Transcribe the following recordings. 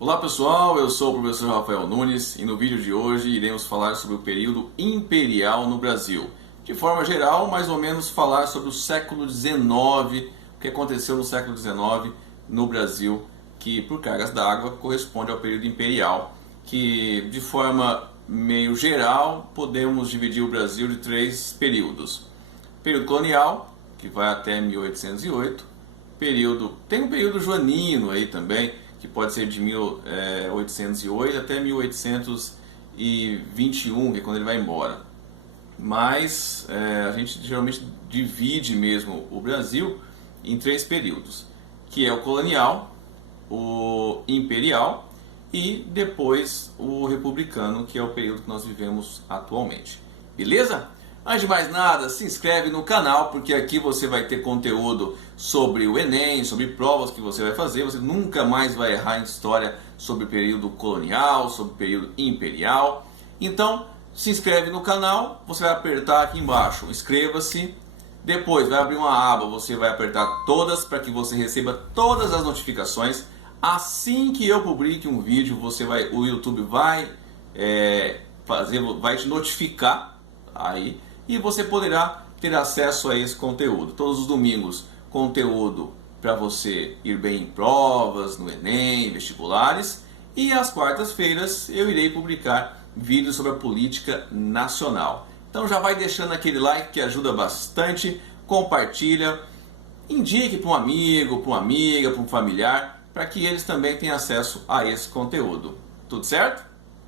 Olá pessoal, eu sou o professor Rafael Nunes e no vídeo de hoje iremos falar sobre o período imperial no Brasil. De forma geral, mais ou menos falar sobre o século XIX, o que aconteceu no século XIX no Brasil, que por cargas d'água corresponde ao período imperial, que de forma meio geral podemos dividir o Brasil de três períodos. Período colonial, que vai até 1808, tem um período joanino aí também, que pode ser de 1808 até 1821, que é quando ele vai embora. Mas a gente geralmente divide mesmo o Brasil em três períodos, que é o colonial, o imperial e depois o republicano, que é o período que nós vivemos atualmente. Beleza? Antes de mais nada, se inscreve no canal, porque aqui você vai ter conteúdo sobre o Enem, sobre provas que você vai fazer. Você nunca mais vai errar em história sobre o período colonial, sobre o período imperial. Então, se inscreve no canal, você vai apertar aqui embaixo, inscreva-se. Depois vai abrir uma aba, você vai apertar todas para que você receba todas as notificações. Assim que eu publique um vídeo, o YouTube vai te notificar aí. E você poderá ter acesso a esse conteúdo. Todos os domingos, conteúdo para você ir bem em provas, no Enem, vestibulares. E às quartas-feiras eu irei publicar vídeos sobre a política nacional. Então já vai deixando aquele like que ajuda bastante. Compartilha, indique para um amigo, para uma amiga, para um familiar, para que eles também tenham acesso a esse conteúdo. Tudo certo?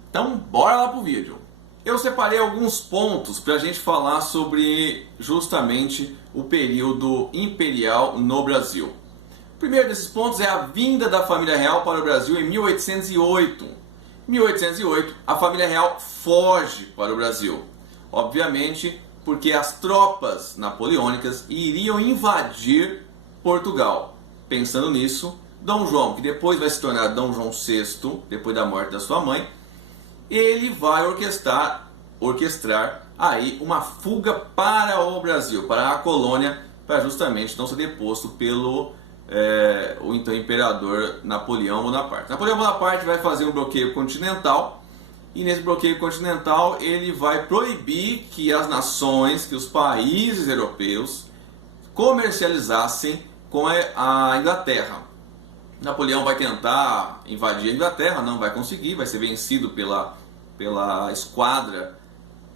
Então bora lá para o vídeo. Eu separei alguns pontos para a gente falar sobre justamente o período imperial no Brasil. O primeiro desses pontos é a vinda da família real para o Brasil em 1808. Em 1808, a família real foge para o Brasil. Obviamente, porque as tropas napoleônicas iriam invadir Portugal. Pensando nisso, Dom João, que depois vai se tornar Dom João VI, depois da morte da sua mãe, ele vai orquestrar aí uma fuga para o Brasil, para a colônia, para justamente não ser deposto pelo o então imperador Napoleão Bonaparte. Napoleão Bonaparte vai fazer um bloqueio continental, e nesse bloqueio continental ele vai proibir que as nações, que os países europeus comercializassem com a Inglaterra. Napoleão vai tentar invadir a Inglaterra, não vai conseguir, vai ser vencido pela esquadra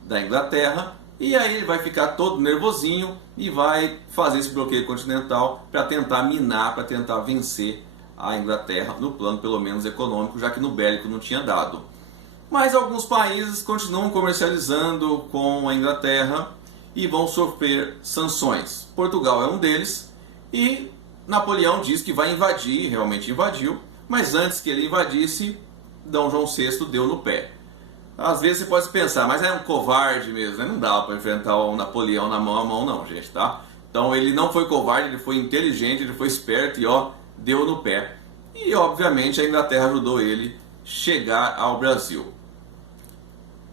da Inglaterra, e aí ele vai ficar todo nervosinho e vai fazer esse bloqueio continental para tentar minar, para tentar vencer a Inglaterra no plano pelo menos econômico, já que no bélico não tinha dado. Mas alguns países continuam comercializando com a Inglaterra e vão sofrer sanções. Portugal é um deles, e Napoleão diz que vai invadir, realmente invadiu, mas antes que ele invadisse, Dom João VI deu no pé. Às vezes você pode pensar, mas é um covarde mesmo, né? Não dá para enfrentar o Napoleão na mão a mão não, gente, tá? Então ele não foi covarde, ele foi inteligente, ele foi esperto e deu no pé. E obviamente a Inglaterra ajudou ele a chegar ao Brasil.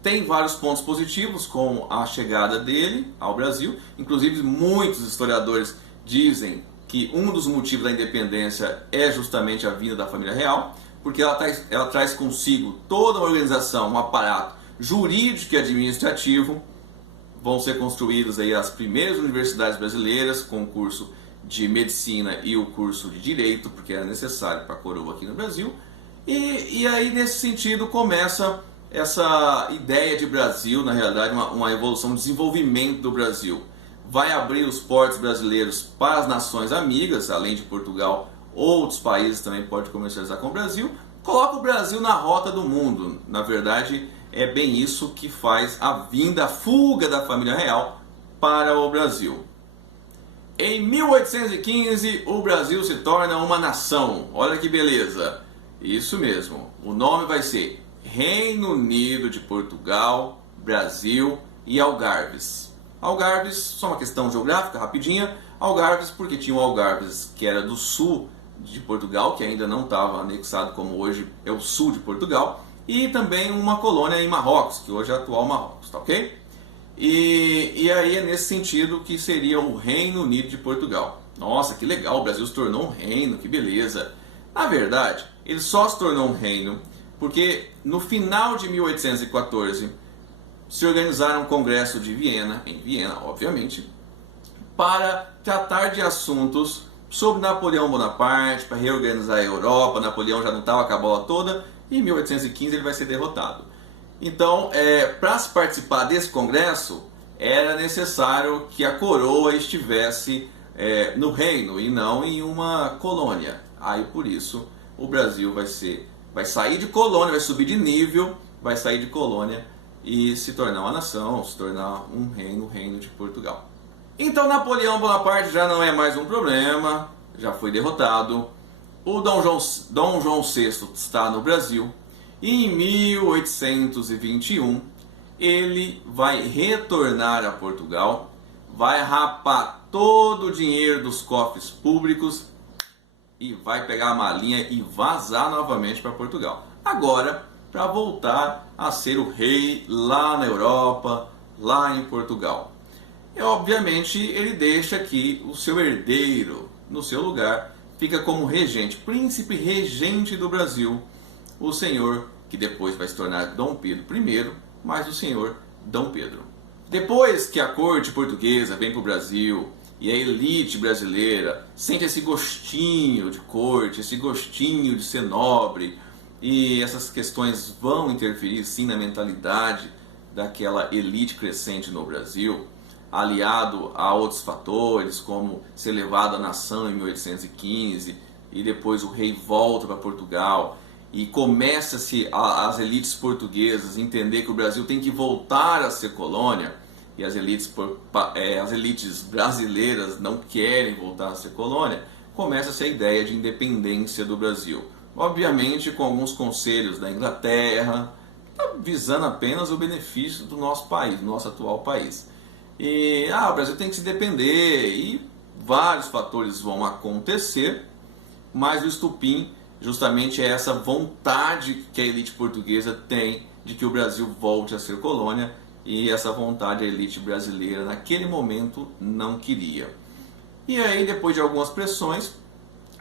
Tem vários pontos positivos com a chegada dele ao Brasil, inclusive muitos historiadores dizem que um dos motivos da independência é justamente a vinda da família real, porque ela traz consigo toda a organização, um aparato jurídico e administrativo. Vão ser construídas aí as primeiras universidades brasileiras com o curso de medicina e o curso de direito, porque era necessário para a coroa aqui no Brasil. E aí nesse sentido começa essa ideia de Brasil, na realidade uma evolução, um desenvolvimento do Brasil. Vai abrir os portos brasileiros para as nações amigas, além de Portugal. Outros países também podem comercializar com o Brasil. Coloca o Brasil na rota do mundo. Na verdade, é bem isso que faz a vinda, a fuga da família real para o Brasil. Em 1815, o Brasil se torna uma nação. Olha que beleza. Isso mesmo. O nome vai ser Reino Unido de Portugal, Brasil e Algarves. Algarves, só uma questão geográfica rapidinha. Algarves porque tinha o Algarves, que era do sul de Portugal, que ainda não estava anexado como hoje é o sul de Portugal, e também uma colônia em Marrocos, que hoje é atual Marrocos, tá ok? E aí é nesse sentido que seria o Reino Unido de Portugal. Nossa, que legal, o Brasil se tornou um reino, que beleza. Na verdade, ele só se tornou um reino porque no final de 1814 se organizaram um congresso de Viena, em Viena, obviamente, para tratar de assuntos sobre Napoleão Bonaparte, para reorganizar a Europa. Napoleão já não estava com a bola toda e em 1815 ele vai ser derrotado. Então, para se participar desse congresso, era necessário que a coroa estivesse no reino e não em uma colônia. Aí, por isso, o Brasil vai sair de colônia, vai subir de nível, vai sair de colônia e se tornar uma nação, se tornar um reino, o reino de Portugal. Então Napoleão Bonaparte já não é mais um problema, já foi derrotado. O Dom João VI está no Brasil e em 1821 ele vai retornar a Portugal, vai rapar todo o dinheiro dos cofres públicos e vai pegar a malinha e vazar novamente para Portugal. Agora, para voltar a ser o rei lá na Europa, lá em Portugal. E obviamente ele deixa que o seu herdeiro no seu lugar fica como regente, príncipe regente do Brasil, o senhor que depois vai se tornar Dom Pedro I, mas o senhor Dom Pedro. Depois que a corte portuguesa vem para o Brasil e a elite brasileira sente esse gostinho de corte, esse gostinho de ser nobre, e essas questões vão interferir sim na mentalidade daquela elite crescente no Brasil, aliado a outros fatores, como ser levado à nação em 1815, e depois o rei volta para Portugal, e começa-se as elites portuguesas a entender que o Brasil tem que voltar a ser colônia, e as elites brasileiras não querem voltar a ser colônia, começa-se a ideia de independência do Brasil. Obviamente com alguns conselhos da Inglaterra, visando apenas o benefício do nosso país, do nosso atual país. E o Brasil tem que se depender, e vários fatores vão acontecer, mas o estupim justamente é essa vontade que a elite portuguesa tem de que o Brasil volte a ser colônia, e essa vontade a elite brasileira naquele momento não queria. E aí, depois de algumas pressões,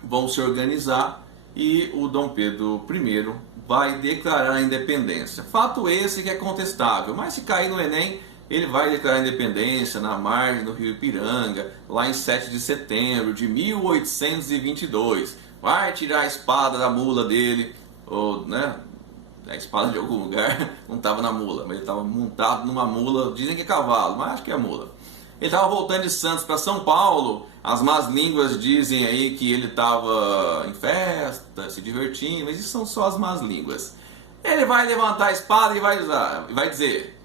vão se organizar e o Dom Pedro I vai declarar a independência. Fato esse que é contestável, mas se cair no Enem, ele vai declarar a independência na margem do rio Ipiranga, lá em 7 de setembro de 1822. Vai tirar a espada da mula dele, ou, a espada de algum lugar, não estava na mula, mas ele estava montado numa mula, dizem que é cavalo, mas acho que é mula. Ele estava voltando de Santos para São Paulo, as más línguas dizem aí que ele estava em festa, se divertindo, mas isso são só as más línguas. Ele vai levantar a espada e vai dizer: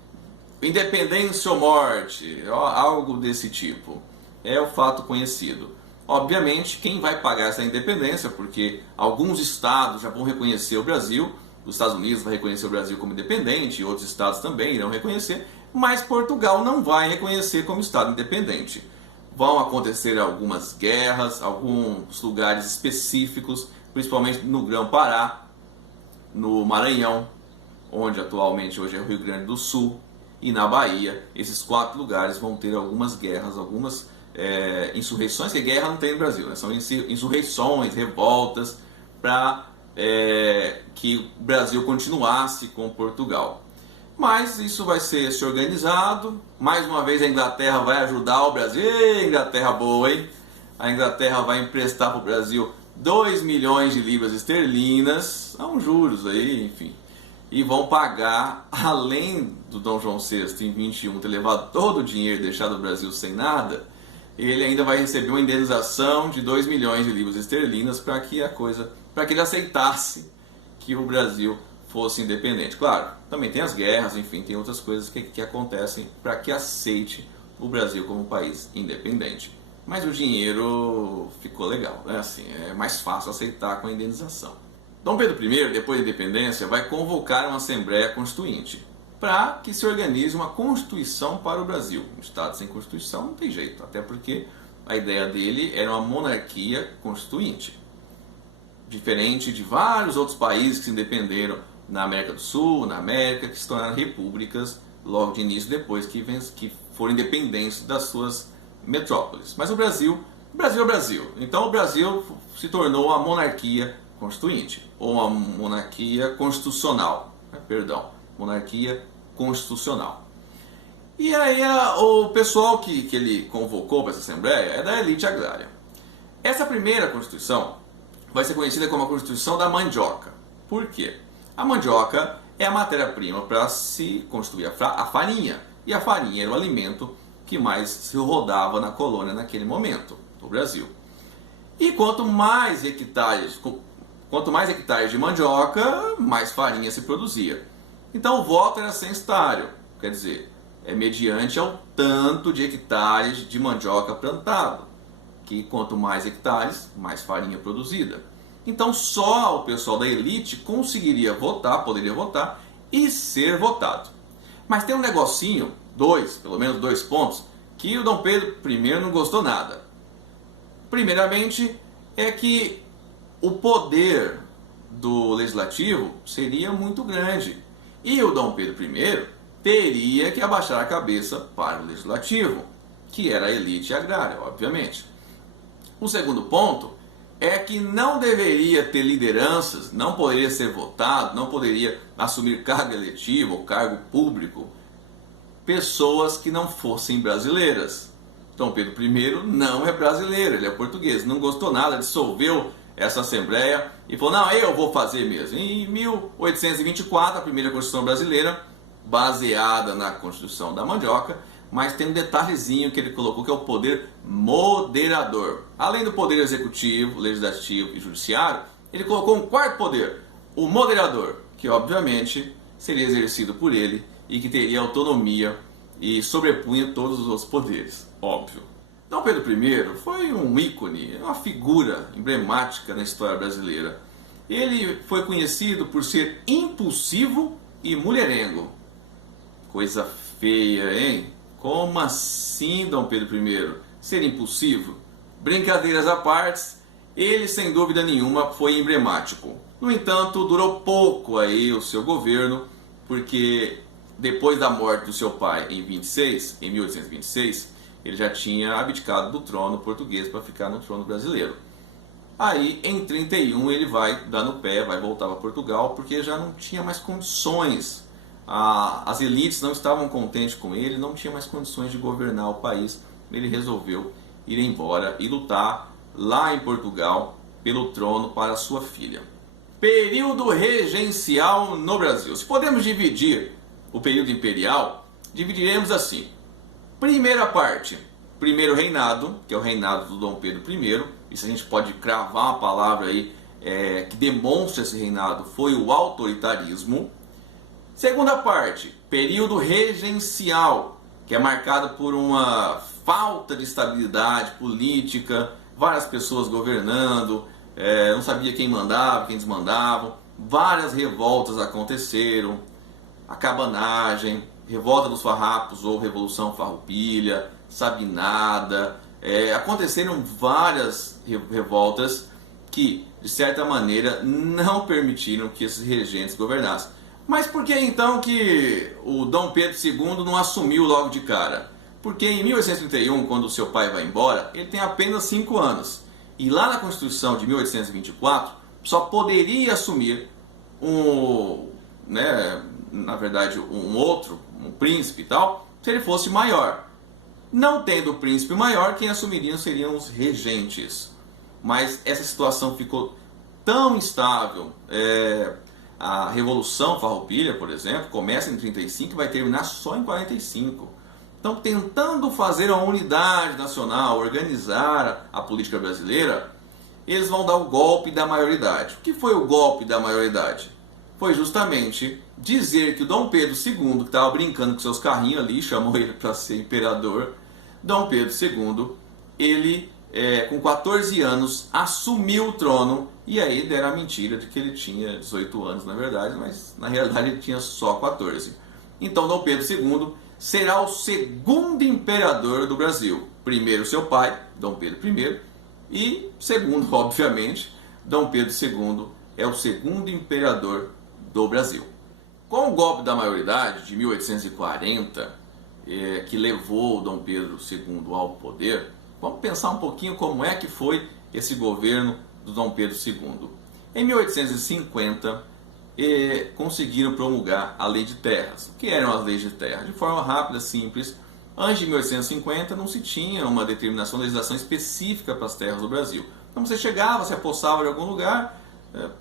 independência ou morte, algo desse tipo. É o fato conhecido. Obviamente, quem vai pagar essa independência, porque alguns estados já vão reconhecer o Brasil, os Estados Unidos vai reconhecer o Brasil como independente, e outros estados também irão reconhecer, mas Portugal não vai reconhecer como estado independente. Vão acontecer algumas guerras, alguns lugares específicos, principalmente no Grão-Pará, no Maranhão, onde atualmente hoje é o Rio Grande do Sul, e na Bahia. Esses 4 lugares vão ter algumas guerras, algumas insurreições, que guerra não tem no Brasil, são insurreições, revoltas, para que o Brasil continuasse com Portugal. Mas isso vai ser organizado. Mais uma vez a Inglaterra vai ajudar o Brasil. Ei, Inglaterra boa, hein? A Inglaterra vai emprestar para o Brasil 2 milhões de libras esterlinas, são juros aí, enfim. E vão pagar, além do Dom João VI em 21 ter levado todo o dinheiro e deixado o Brasil sem nada, ele ainda vai receber uma indenização de 2 milhões de libras esterlinas para que ele aceitasse que o Brasil fosse independente. Claro, também tem as guerras, enfim, tem outras coisas que acontecem para que aceite o Brasil como país independente. Mas o dinheiro ficou legal, né? Assim, é mais fácil aceitar com a indenização. Dom Pedro I, depois da independência, vai convocar uma Assembleia Constituinte para que se organize uma Constituição para o Brasil. Um Estado sem Constituição não tem jeito, até porque a ideia dele era uma monarquia constituinte. Diferente de vários outros países que se independeram na América do Sul, na América, que se tornaram repúblicas logo de início, depois que foram independentes das suas metrópoles. Mas o Brasil é o Brasil. Então o Brasil se tornou a monarquia constituinte, ou uma monarquia constitucional, perdão, monarquia constitucional. E aí o pessoal que ele convocou para essa Assembleia é da elite agrária. Essa primeira Constituição vai ser conhecida como a Constituição da Mandioca. Por quê? A mandioca é a matéria-prima para se constituir a farinha. E a farinha era o alimento que mais se rodava na colônia naquele momento, no Brasil. E quanto mais hectares de mandioca, mais farinha se produzia. Então o voto era censitário, quer dizer, é mediante ao tanto de hectares de mandioca plantado, que quanto mais hectares, mais farinha produzida. Então só o pessoal da elite conseguiria votar, poderia votar e ser votado. Mas tem um negocinho, pelo menos dois pontos, que o Dom Pedro I não gostou nada. Primeiramente, é que o poder do legislativo seria muito grande. E o Dom Pedro I teria que abaixar a cabeça para o legislativo, que era a elite agrária, obviamente. O segundo ponto é que não deveria ter lideranças, não poderia ser votado, não poderia assumir cargo eletivo ou cargo público pessoas que não fossem brasileiras. Dom Pedro I não é brasileiro, ele é português, não gostou nada, dissolveu essa Assembleia e falou, não, eu vou fazer mesmo. Em 1824, a primeira Constituição brasileira, baseada na Constituição da Mandioca, mas tem um detalhezinho que ele colocou, que é o poder moderador. Além do poder executivo, legislativo e judiciário, ele colocou um quarto poder, o moderador, que obviamente seria exercido por ele e que teria autonomia e sobrepunha todos os outros poderes, óbvio. Dom Pedro I foi um ícone, uma figura emblemática na história brasileira. Ele foi conhecido por ser impulsivo e mulherengo. Coisa feia, hein? Como assim, Dom Pedro I? Ser impulsivo? Brincadeiras à parte, ele sem dúvida nenhuma foi emblemático. No entanto, durou pouco aí o seu governo, porque depois da morte do seu pai em 1826, ele já tinha abdicado do trono português para ficar no trono brasileiro. Aí, em 31, ele vai dar no pé, vai voltar para Portugal, porque já não tinha mais condições. As elites não estavam contentes com ele, não tinha mais condições de governar o país. Ele resolveu ir embora e lutar lá em Portugal pelo trono para sua filha. Período regencial no Brasil. Se podemos dividir o período imperial, dividiremos assim. Primeira parte, primeiro reinado, que é o reinado do Dom Pedro I. Isso a gente pode cravar uma palavra aí que demonstra esse reinado, foi o autoritarismo. Segunda parte, período regencial, que é marcado por uma falta de estabilidade política, várias pessoas governando, não sabia quem mandava, quem desmandava, várias revoltas aconteceram, a cabanagem, revolta dos farrapos ou revolução farroupilha, sabinada, aconteceram várias revoltas que, de certa maneira, não permitiram que esses regentes governassem. Mas por que então que o Dom Pedro II não assumiu logo de cara? Porque em 1831, quando o seu pai vai embora, ele tem apenas 5 anos. E lá na Constituição de 1824, só poderia assumir um príncipe e tal, se ele fosse maior. Não tendo o príncipe maior, quem assumiriam seriam os regentes. Mas essa situação ficou tão instável. A Revolução Farroupilha, por exemplo, começa em 35 e vai terminar só em 45. Então, tentando fazer uma unidade nacional, organizar a política brasileira, eles vão dar o golpe da maioridade. O que foi o golpe da maioridade? Foi justamente dizer que o Dom Pedro II, que estava brincando com seus carrinhos ali, chamou ele para ser imperador, Dom Pedro II, ele, com 14 anos, assumiu o trono, e aí deram a mentira de que ele tinha 18 anos, na verdade, mas na realidade ele tinha só 14. Então Dom Pedro II será o segundo imperador do Brasil. Primeiro seu pai, Dom Pedro I, e segundo, obviamente, Dom Pedro II é o segundo imperador do Brasil. Com o golpe da maioridade de 1840, que levou Dom Pedro II ao poder, vamos pensar um pouquinho como é que foi esse governo do Dom Pedro II. Em 1850, conseguiram promulgar a Lei de Terras. O que eram as leis de terra? De forma rápida, simples. Antes de 1850 não se tinha uma determinação, legislação específica para as terras do Brasil. Então você chegava, se apossava de algum lugar,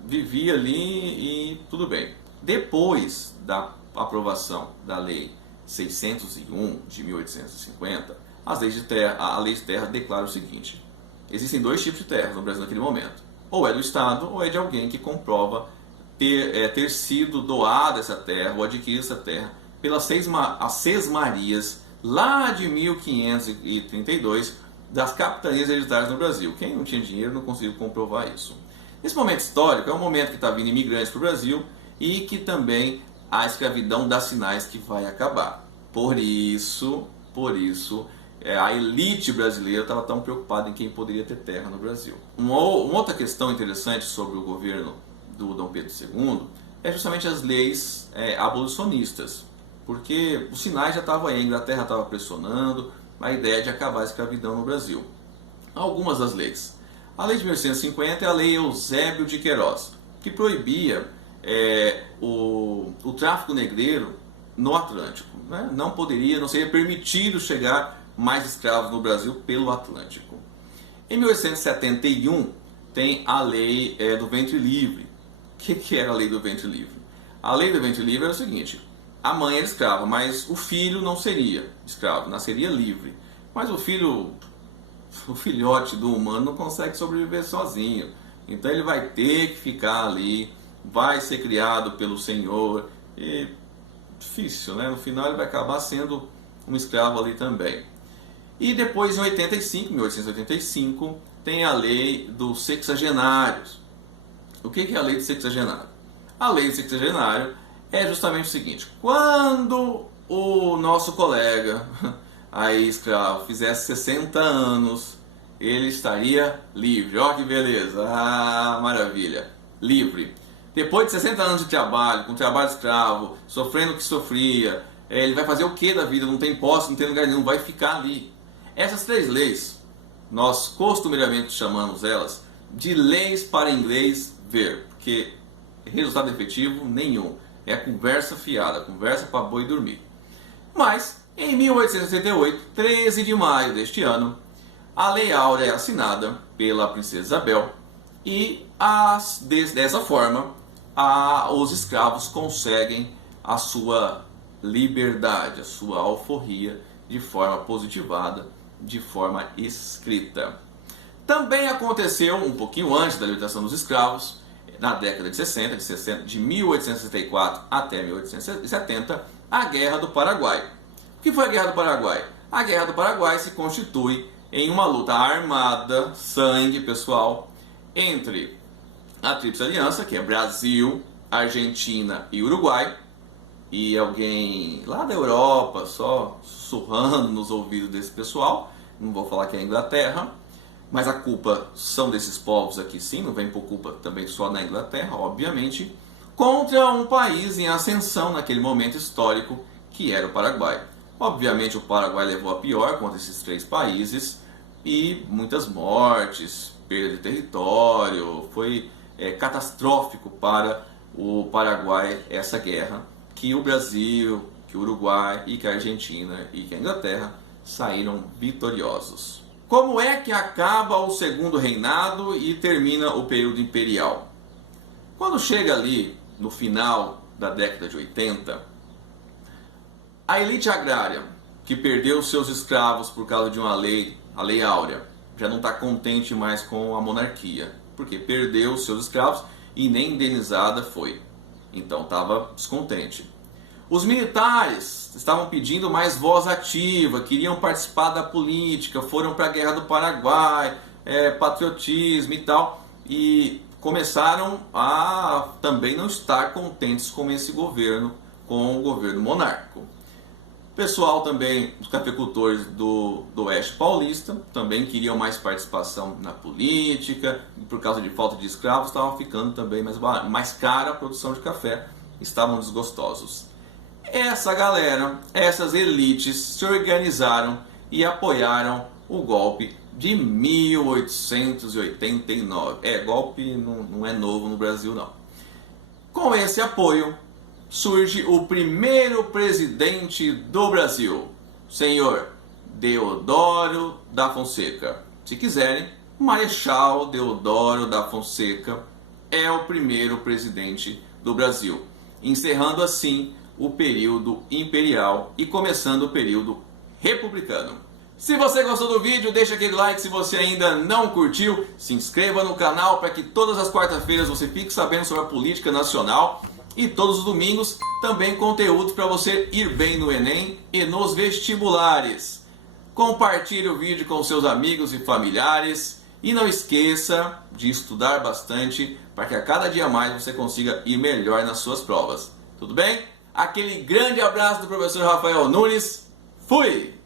vivia ali e tudo bem. Depois da aprovação da Lei 601 de 1850, a lei de terra declara o seguinte: existem dois tipos de terras no Brasil naquele momento. Ou é do Estado, ou é de alguém que comprova ter sido doada essa terra, ou adquirido essa terra, pelas as sesmarias, lá de 1532, das capitanias hereditárias no Brasil. Quem não tinha dinheiro não conseguiu comprovar isso. Esse momento histórico é um momento que está vindo imigrantes para o Brasil e que também a escravidão dá sinais que vai acabar. Por isso, a elite brasileira estava tão preocupada em quem poderia ter terra no Brasil. Uma outra questão interessante sobre o governo do Dom Pedro II é justamente as leis abolicionistas, porque os sinais já estavam aí, a Inglaterra estava pressionando a ideia de acabar a escravidão no Brasil. Algumas das leis. A lei de 1850 é a Lei Eusébio de Queiroz, que proibia o tráfico negreiro no Atlântico. Né? Não seria permitido chegar mais escravos no Brasil pelo Atlântico. Em 1871 tem a Lei do Ventre Livre. O que era a Lei do Ventre Livre? A Lei do Ventre Livre era o seguinte: a mãe era escrava, mas o filho não seria escravo, nasceria livre. Mas o filhote do humano não consegue sobreviver sozinho. Então ele vai ter que ficar ali, vai ser criado pelo Senhor. E difícil, né? No final ele vai acabar sendo um escravo ali também. E depois, em 1885, tem a Lei dos Sexagenários. O que é a Lei do Sexagenário? A Lei do Sexagenário é justamente o seguinte: quando o nosso colega aí escravo fizesse 60 anos, ele estaria livre. Ó que beleza, maravilha, livre. Depois de 60 anos de trabalho, com trabalho escravo, sofrendo o que sofria, ele vai fazer o que da vida? Não tem posse, não tem lugar nenhum, vai ficar ali. Essas três leis, nós costumeiramente chamamos elas de leis para inglês ver, porque resultado efetivo nenhum. É conversa fiada, conversa para boi dormir. Mas, em 1868, 13 de maio deste ano, a Lei Áurea é assinada pela Princesa Isabel e, dessa forma, os escravos conseguem a sua liberdade, a sua alforria, de forma positivada, de forma escrita. Também aconteceu, um pouquinho antes da libertação dos escravos, na década de 60, de 1864 até 1870, a Guerra do Paraguai. O que foi a Guerra do Paraguai? A Guerra do Paraguai se constitui em uma luta armada, sangue, pessoal, entre a Tríplice Aliança, que é Brasil, Argentina e Uruguai, e alguém lá da Europa só sussurrando nos ouvidos desse pessoal, não vou falar que é a Inglaterra, mas a culpa são desses povos aqui sim, não vem por culpa também só da Inglaterra, obviamente, contra um país em ascensão naquele momento histórico, que era o Paraguai. Obviamente o Paraguai levou a pior contra esses três países, e muitas mortes, perda de território, foi catastrófico para o Paraguai essa guerra, que o Brasil, que o Uruguai e que a Argentina e que a Inglaterra saíram vitoriosos. Como é que acaba o segundo reinado e termina o período imperial? Quando chega ali no final da década de 80, a elite agrária, que perdeu seus escravos por causa de uma lei, a Lei Áurea, já não está contente mais com a monarquia, porque perdeu seus escravos e nem indenizada foi. Então estava descontente. Os militares estavam pedindo mais voz ativa, queriam participar da política, foram para a Guerra do Paraguai, patriotismo e tal, e começaram a também não estar contentes com esse governo, com o governo monárquico. O pessoal também, os cafeicultores do Oeste Paulista, também queriam mais participação na política, e por causa de falta de escravos, estavam ficando também mais cara a produção de café, estavam desgostosos. Essa galera, essas elites se organizaram e apoiaram o golpe de 1889. Golpe não é novo no Brasil, não. Com esse apoio, surge o primeiro presidente do Brasil, senhor Deodoro da Fonseca. Se quiserem, Marechal Deodoro da Fonseca é o primeiro presidente do Brasil, encerrando assim o período imperial e começando o período republicano. Se você gostou do vídeo, deixa aquele like. Se você ainda não curtiu, se inscreva no canal para que todas as quartas-feiras você fique sabendo sobre a política nacional e todos os domingos também conteúdo para você ir bem no Enem e nos vestibulares. Compartilhe o vídeo com seus amigos e familiares e não esqueça de estudar bastante para que a cada dia mais você consiga ir melhor nas suas provas. Tudo bem? Aquele grande abraço do professor Rafael Nunes. Fui!